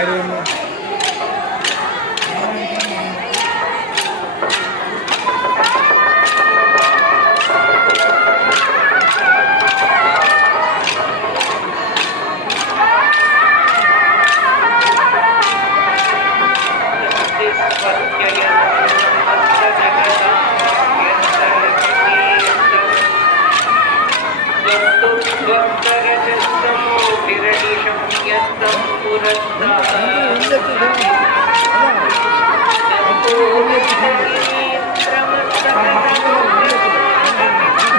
iron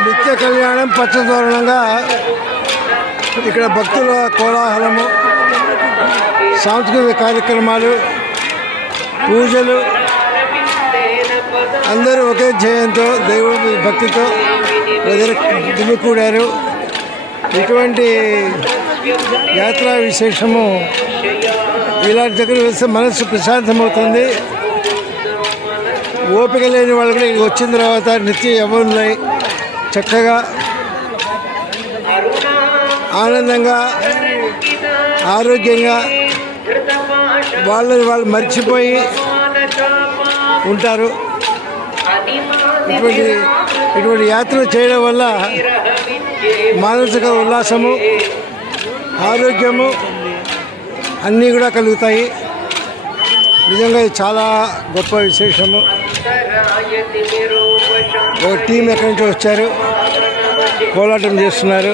నిత్య కళ్యాణం పచ్చదోరణంగా ఇక్కడ భక్తుల కోలాహలము సాంస్కృతిక కార్యక్రమాలు పూజలు అందరూ ఒకే ధ్యేయంతో దేవుడి భక్తితో ప్రజలు దుమ్మికూడారు ఇటువంటి యాత్రా విశేషము ఇలాంటి దగ్గర వస్తే మనసు ప్రశాంతమవుతుంది. ఓపిక లేని వాళ్ళు కూడా వచ్చిన తర్వాత నిత్య యవనులై చక్కగా ఆనందంగా ఆరోగ్యంగా వాళ్ళని వాళ్ళు మర్చిపోయి ఉంటారు. ఇటువంటి ఇటువంటి యాత్రలు చేయడం వల్ల మానసిక ఉల్లాసము ఆరోగ్యము అన్నీ కూడా కలుగుతాయి. నిజంగా ఇది చాలా గొప్ప విశేషము. ఒక టీం ఎక్కడి నుంచి వచ్చారు? కోలాటం చేస్తున్నారు.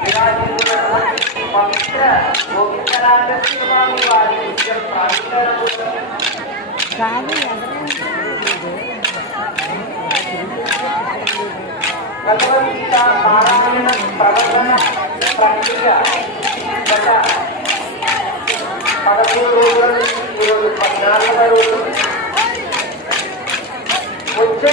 విరాజిల్లున్నటువంటి పవిత్ర గోవిందరాజస్వామి స్వామి వారి నిత్యం భగవద్గీత పారాయణ ప్రవర్తన ప్రక్రియ గత పదమూడు రోజుల నుంచి ఈరోజు పద్నాలుగవ రోజు. వచ్చే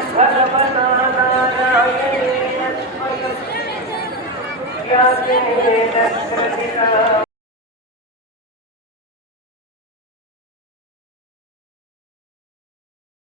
నారాయణేన స్వయం వ్యాసేన ప్రతితా